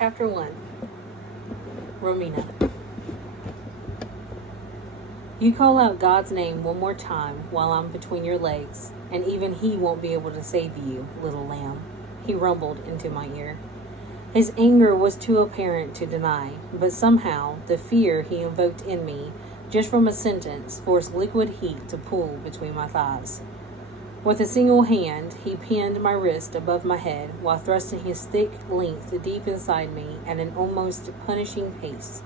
Chapter 1. Romina. You call out God's name one more time while I'm between your legs, and even He won't be able to save you, little lamb, he rumbled into my ear. His anger was too apparent to deny, but somehow the fear he invoked in me, just from a sentence, forced liquid heat to pool between my thighs. With a single hand, he pinned my wrist above my head while thrusting his thick length deep inside me at an almost punishing pace.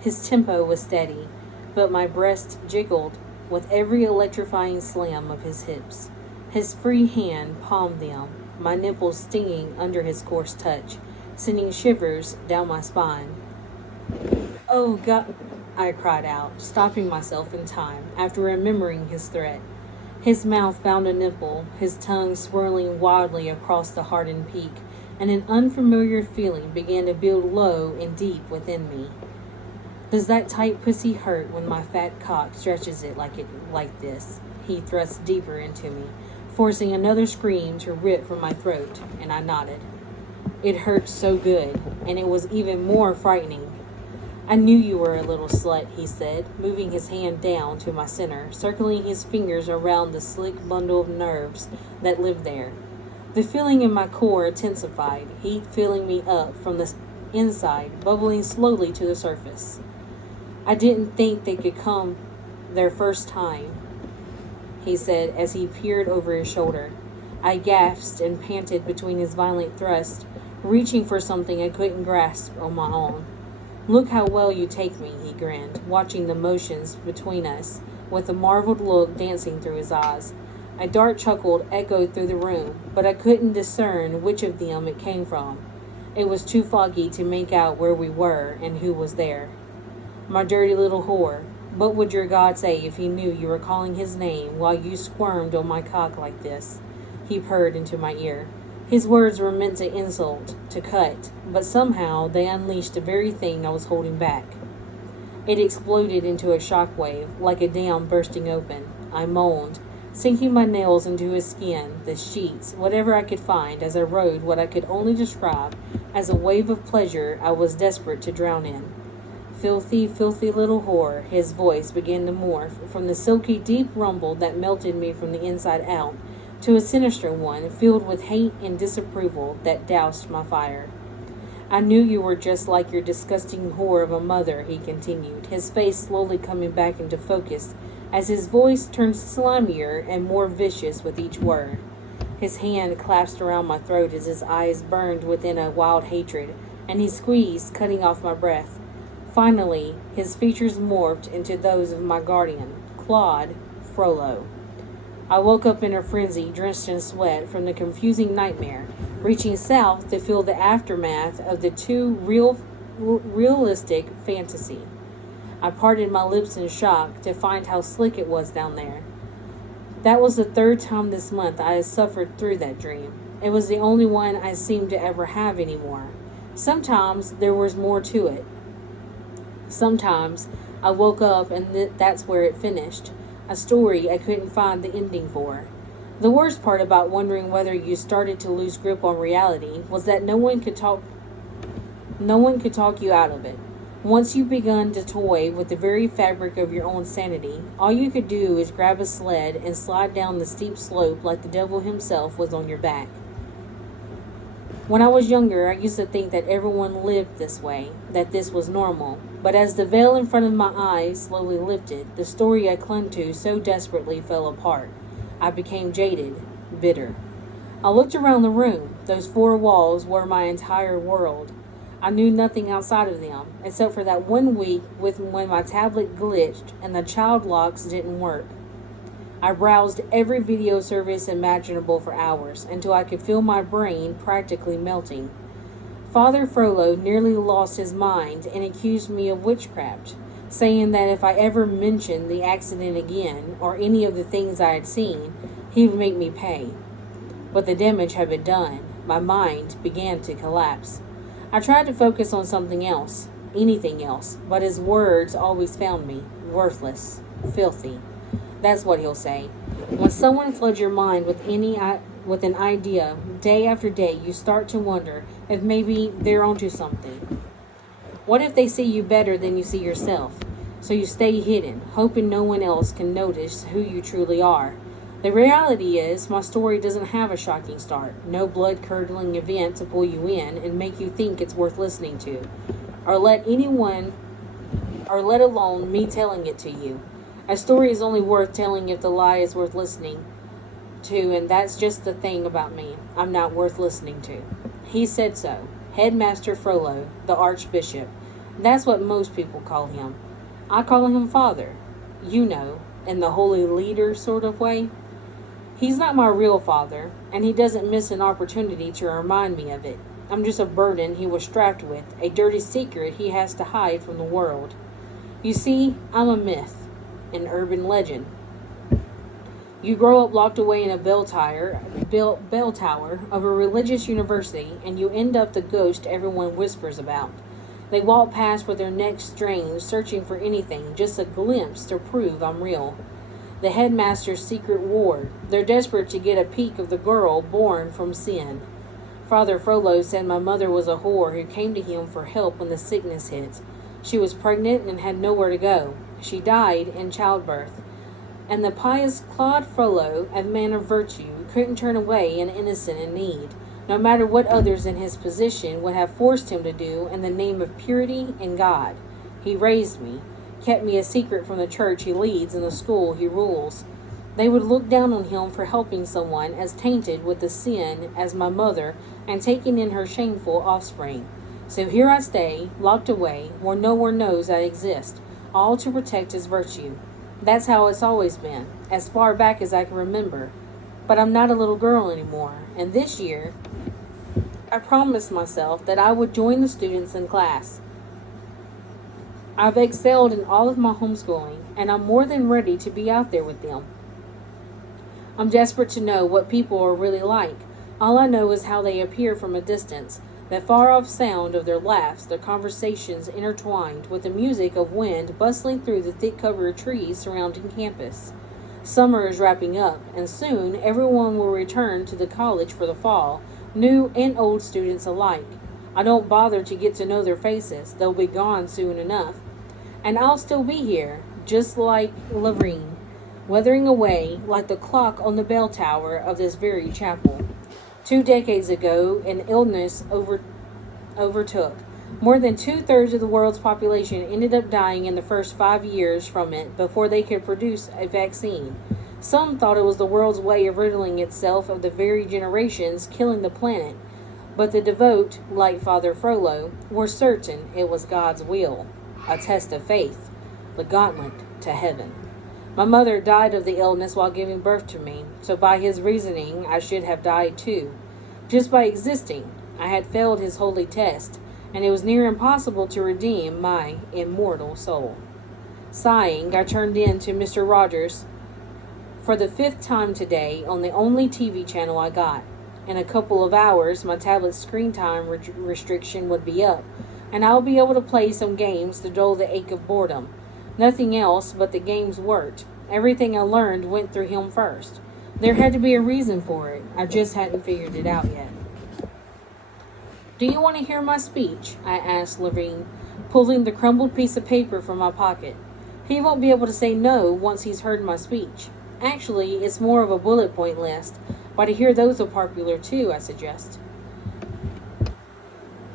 His tempo was steady, but my breast jiggled with every electrifying slam of his hips. His free hand palmed them, my nipples stinging under his coarse touch, sending shivers down my spine. "Oh, God," I cried out, stopping myself in time after remembering his threat. His mouth found a nipple, his tongue swirling wildly across the hardened peak, and an unfamiliar feeling began to build low and deep within me. "Does that tight pussy hurt when my fat cock stretches it like this?" He thrust deeper into me, forcing another scream to rip from my throat, and I nodded. "It hurt so good, and it was even more frightening." "I knew you were a little slut," he said, moving his hand down to my center, circling his fingers around the slick bundle of nerves that lived there. The feeling in my core intensified, heat filling me up from the inside, bubbling slowly to the surface. "I didn't think they could come their first time," he said as he peered over his shoulder. I gasped and panted between his violent thrusts, reaching for something I couldn't grasp on my own. "Look how well you take me," he grinned, watching the motions between us, with a marveled look dancing through his eyes. A dark chuckle echoed through the room, but I couldn't discern which of them it came from. It was too foggy to make out where we were and who was there. "My dirty little whore, what would your God say if he knew you were calling his name while you squirmed on my cock like this?" he purred into my ear. His words were meant to insult, to cut, but somehow they unleashed the very thing I was holding back. It exploded into a shockwave, like a dam bursting open. I moaned, sinking my nails into his skin, the sheets, whatever I could find, as I rode what I could only describe as a wave of pleasure I was desperate to drown in. "Filthy, filthy little whore," his voice began to morph from the silky deep rumble that melted me from the inside out to a sinister one filled with hate and disapproval that doused my fire. "I knew you were just like your disgusting whore of a mother," he continued, his face slowly coming back into focus as his voice turned slimier and more vicious with each word. His hand clasped around my throat as his eyes burned within a wild hatred, and he squeezed, cutting off my breath. Finally, his features morphed into those of my guardian, Claude Frollo. I woke up in a frenzy, drenched in sweat from the confusing nightmare, reaching south to feel the aftermath of the too realistic fantasy. I parted my lips in shock to find how slick it was down there. That was the third time this month I had suffered through that dream. It was the only one I seemed to ever have anymore. Sometimes there was more to it. Sometimes I woke up and that's where it finished. A story I couldn't find the ending for. The worst part about wondering whether you started to lose grip on reality was that no one could talk you out of it. Once you begun to toy with the very fabric of your own sanity, all you could do is grab a sled and slide down the steep slope like the devil himself was on your back. When I was younger, I used to think that everyone lived this way, that this was normal. But as the veil in front of my eyes slowly lifted, the story I clung to so desperately fell apart. I became jaded, bitter. I looked around the room. Those four walls were my entire world. I knew nothing outside of them, except for that one week when my tablet glitched and the child locks didn't work. I browsed every video service imaginable for hours until I could feel my brain practically melting. Father Frollo nearly lost his mind and accused me of witchcraft, saying that if I ever mentioned the accident again or any of the things I had seen, he would make me pay. But the damage had been done. My mind began to collapse. I tried to focus on something else, anything else, but his words always found me, worthless, filthy. That's what he'll say. When someone floods your mind with any with an idea, day after day, you start to wonder if maybe they're onto something. What if they see you better than you see yourself? So you stay hidden, hoping no one else can notice who you truly are. The reality is, my story doesn't have a shocking start. No blood-curdling event to pull you in and make you think it's worth listening to, or let alone me telling it to you. A story is only worth telling if the lie is worth listening to, and that's just the thing about me. I'm not worth listening to. He said so. Headmaster Frollo, the Archbishop. That's what most people call him. I call him Father. You know, in the holy leader sort of way. He's not my real father, and he doesn't miss an opportunity to remind me of it. I'm just a burden he was strapped with, a dirty secret he has to hide from the world. You see, I'm a myth, an urban legend. You grow up locked away in a bell tower of a religious university, and you end up the ghost everyone whispers about. They walk past with their necks strained, searching for anything, just a glimpse to prove I'm real. The headmaster's secret ward. They're desperate to get a peek of the girl born from sin. Father Frollo said my mother was a whore who came to him for help when the sickness hit. She was pregnant and had nowhere to go. She died in childbirth. And the pious Claude Frollo, a man of virtue, couldn't turn away an innocent in need, no matter what others in his position would have forced him to do in the name of purity and God. He raised me, kept me a secret from the church he leads and the school he rules. They would look down on him for helping someone as tainted with the sin as my mother and taking in her shameful offspring. So here I stay, locked away, where no one knows I exist, all to protect his virtue. That's how it's always been, as far back as I can remember. But I'm not a little girl anymore, and this year, I promised myself that I would join the students in class. I've excelled in all of my homeschooling, and I'm more than ready to be out there with them. I'm desperate to know what people are really like. All I know is how they appear from a distance, the far-off sound of their laughs, their conversations intertwined with the music of wind bustling through the thick cover of trees surrounding campus. Summer is wrapping up, and soon everyone will return to the college for the fall, new and old students alike. I don't bother to get to know their faces. They'll be gone soon enough. And I'll still be here, just like Lorene, weathering away like the clock on the bell tower of this very chapel. 2 decades ago, an illness overtook. More than 2/3 of the world's population ended up dying in the first 5 years from it before they could produce a vaccine. Some thought it was the world's way of ridding itself of the very generations killing the planet. But the devout, like Father Frollo, were certain it was God's will, a test of faith, the gauntlet to heaven. My mother died of the illness while giving birth to me, so by his reasoning I should have died too. Just by existing, I had failed his holy test, and it was near impossible to redeem my immortal soul. Sighing, I turned in to Mr. Rogers for the 5th time today on the only TV channel I got. In a couple of hours, my tablet's screen time restriction would be up, and I'll be able to play some games to dull the ache of boredom. Nothing else but the games worked. Everything I learned went through him first. There had to be a reason for it. I just hadn't figured it out yet. "Do you want to hear my speech?" I asked Lorene, pulling the crumbled piece of paper from my pocket. He won't be able to say no once he's heard my speech. Actually, it's more of a bullet point list, but I hear those are popular too, I suggest.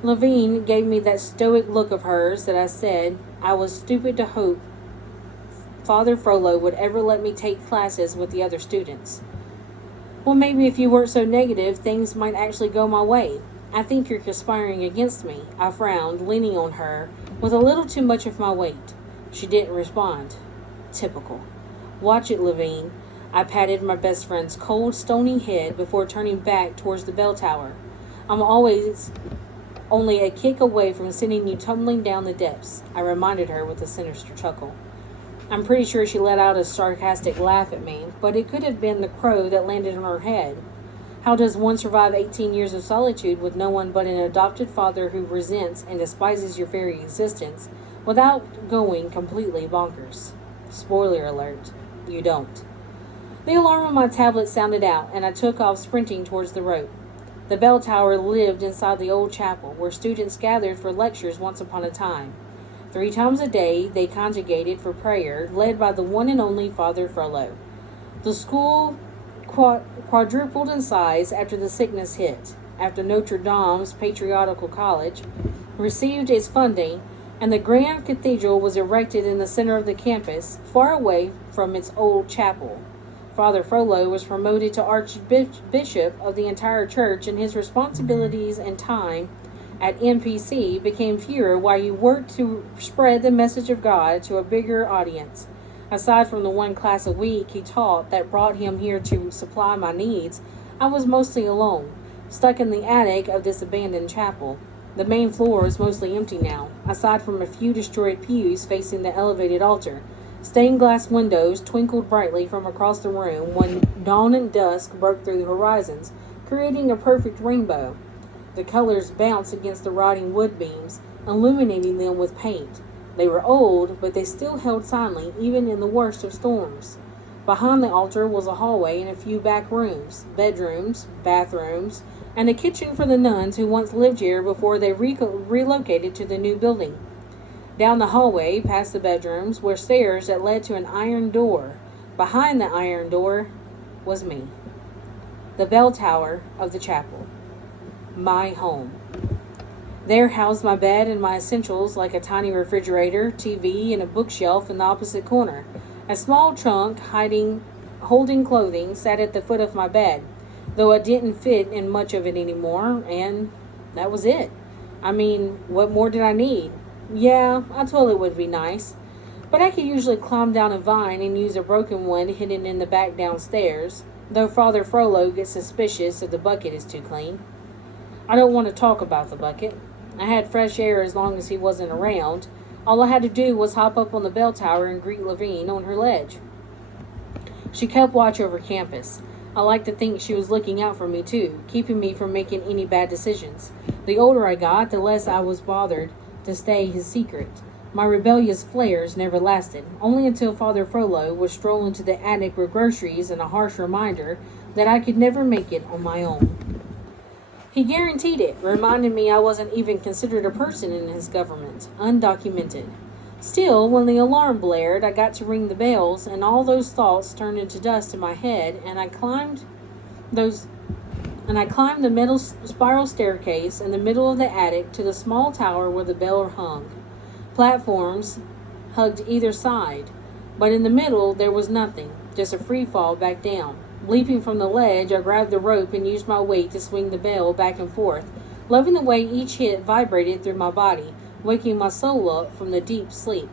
Levine gave me that stoic look of hers that I said I was stupid to hope Father Frollo would ever let me take classes with the other students. "Well, maybe if you weren't so negative, things might actually go my way. I think you're conspiring against me," I frowned, leaning on her with a little too much of my weight. She didn't respond. Typical. "Watch it, Levine." I patted my best friend's cold, stony head before turning back towards the bell tower. "I'm always only a kick away from sending you tumbling down the depths," I reminded her with a sinister chuckle. I'm pretty sure she let out a sarcastic laugh at me, but it could have been the crow that landed on her head. How does one survive 18 years of solitude with no one but an adopted father who resents and despises your very existence without going completely bonkers? Spoiler alert, you don't. The alarm on my tablet sounded out, and I took off sprinting towards the rope. The bell tower lived inside the old chapel, where students gathered for lectures once upon a time. 3 times a day they congregated for prayer, led by the one and only Father Frollo. The school quadrupled in size after the sickness hit, after Notre Dame's Patriarchal College received its funding, and the grand cathedral was erected in the center of the campus, far away from its old chapel. Father Frollo was promoted to Archbishop of the entire church, and his responsibilities and time at NPC became fewer while he worked to spread the message of God to a bigger audience. Aside from the 1 class a week he taught that brought him here to supply my needs, I was mostly alone, stuck in the attic of this abandoned chapel. The main floor is mostly empty now, aside from a few destroyed pews facing the elevated altar. Stained glass windows twinkled brightly from across the room when dawn and dusk broke through the horizons, creating a perfect rainbow. The colors bounced against the rotting wood beams, illuminating them with paint. They were old, but they still held silently, even in the worst of storms. Behind the altar was a hallway and a few back rooms, bedrooms, bathrooms, and a kitchen for the nuns who once lived here before they relocated to the new building. Down the hallway, past the bedrooms, were stairs that led to an iron door. Behind the iron door was me. The bell tower of the chapel. My home. There housed my bed and my essentials, like a tiny refrigerator, TV, and a bookshelf in the opposite corner. A small trunk holding clothing sat at the foot of my bed, though I didn't fit in much of it anymore, and that was it. I mean, what more did I need? Yeah, a toilet would be nice, but I could usually climb down a vine and use a broken one hidden in the back downstairs, though Father Frollo gets suspicious if the bucket is too clean. I don't want to talk about the bucket. I had fresh air as long as he wasn't around. All I had to do was hop up on the bell tower and greet Levine on her ledge. She kept watch over campus. I like to think she was looking out for me too, keeping me from making any bad decisions. The older I got, the less I was bothered to stay his secret. My rebellious flares never lasted, only until Father Frollo was strolling to the attic with groceries and a harsh reminder that I could never make it on my own. He guaranteed it, reminding me I wasn't even considered a person in his government, undocumented. Still, when the alarm blared, I got to ring the bells, and all those thoughts turned into dust in my head, and I climbed the metal spiral staircase in the middle of the attic to the small tower where the bell hung. Platforms hugged either side, but in the middle there was nothing, just a free fall back down. Leaping from the ledge, I grabbed the rope and used my weight to swing the bell back and forth, loving the way each hit vibrated through my body, waking my soul up from the deep sleep.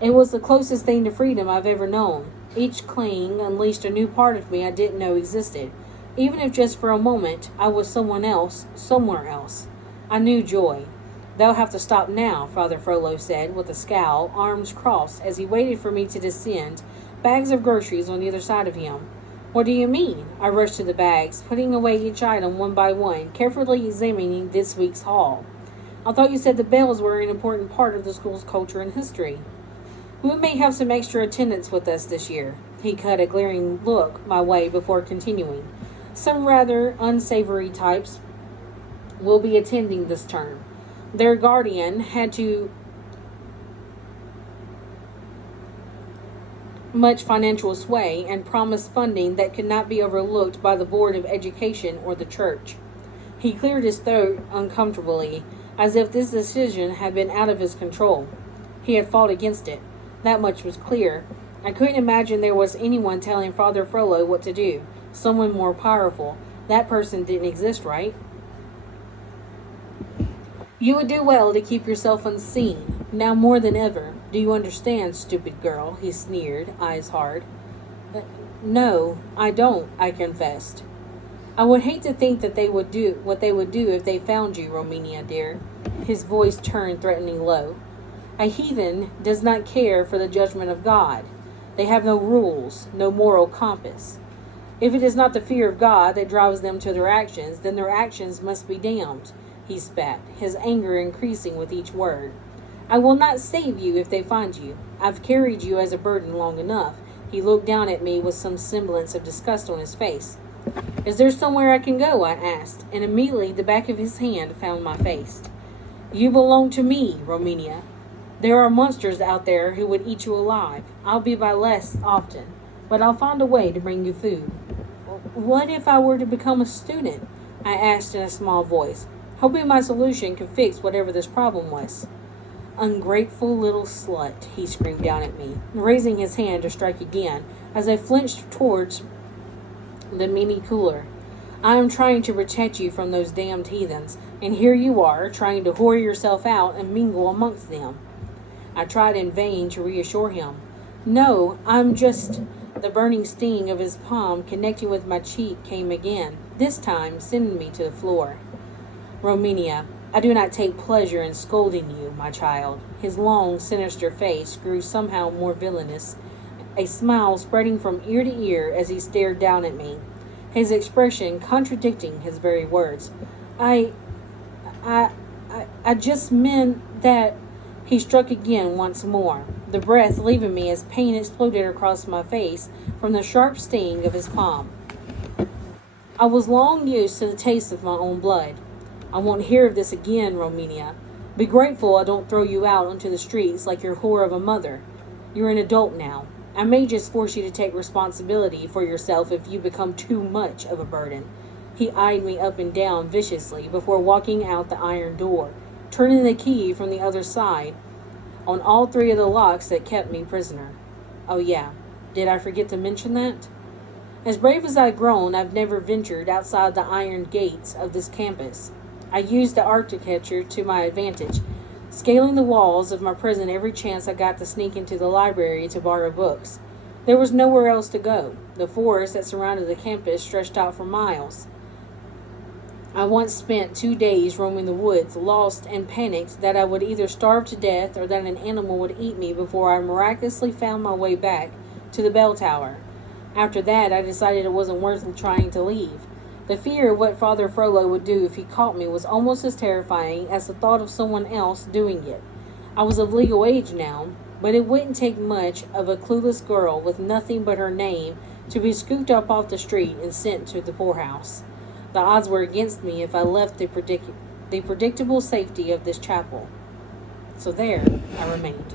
It was the closest thing to freedom I've ever known. Each clang unleashed a new part of me I didn't know existed. Even if just for a moment I was someone else, somewhere else. I knew joy. They'll have to stop now, Father Frollo said with a scowl, arms crossed, as he waited for me to descend, bags of groceries on either side of him. What do you mean? I rushed to the bags, putting away each item one by one, carefully examining this week's haul. I thought you said the bells were an important part of the school's culture and history. We may have some extra attendance with us this year. He cut a glaring look my way before continuing. Some rather unsavory types will be attending this term. Their guardian had too much financial sway and promised funding that could not be overlooked by the Board of Education or the church. He cleared his throat uncomfortably, as if this decision had been out of his control. He had fought against it. That much was clear. I couldn't imagine there was anyone telling Father Frollo what to do. Someone more powerful. That person didn't exist, right? You would do well to keep yourself unseen, now more than ever. Do you understand, stupid girl? He sneered, eyes hard. No, I don't, I confessed. I would hate to think that they would do what they would do if they found you, Romania, dear. His voice turned threatening low. A heathen does not care for the judgment of God. They have no rules, no moral compass. If it is not the fear of God that drives them to their actions, then their actions must be damned. He spat, his anger increasing with each word. I will not save you if they find you. I've carried you as a burden long enough. He looked down at me with some semblance of disgust on his face. "Is there somewhere I can go?" I asked, and immediately the back of his hand found my face. "You belong to me, Romania. There are monsters out there who would eat you alive. I'll be by less often, but I'll find a way to bring you food." "What if I were to become a student?" I asked in a small voice, hoping my solution could fix whatever this problem was. "Ungrateful little slut," he screamed down at me, raising his hand to strike again as I flinched towards the mini cooler. "I am trying to protect you from those damned heathens, and here you are, trying to whore yourself out and mingle amongst them." I tried in vain to reassure him. "No, I'm just—" The burning sting of his palm connecting with my cheek came again, this time sending me to the floor. "Romania, I do not take pleasure in scolding you, my child." His long, sinister face grew somehow more villainous, a smile spreading from ear to ear as he stared down at me, his expression contradicting his very words. I just meant that—" He struck again once more, the breath leaving me as pain exploded across my face from the sharp sting of his palm. I was long used to the taste of my own blood. "I won't hear of this again, Romania. Be grateful I don't throw you out onto the streets like your whore of a mother. You're an adult now. I may just force you to take responsibility for yourself if you become too much of a burden." He eyed me up and down viciously before walking out the iron door, turning the key from the other side on all three of the locks that kept me prisoner. Oh yeah, did I forget to mention that? As brave as I've grown, I've never ventured outside the iron gates of this campus. I used the architecture to my advantage, scaling the walls of my prison every chance I got to sneak into the library to borrow books. There was nowhere else to go. The forest that surrounded the campus stretched out for miles. I once spent 2 days roaming the woods, lost and panicked that I would either starve to death or that an animal would eat me before I miraculously found my way back to the bell tower. After that, I decided it wasn't worth trying to leave. The fear of what Father Frollo would do if he caught me was almost as terrifying as the thought of someone else doing it. I was of legal age now, but it wouldn't take much of a clueless girl with nothing but her name to be scooped up off the street and sent to the poorhouse. The odds were against me if I left the predictable safety of this chapel. So there I remained.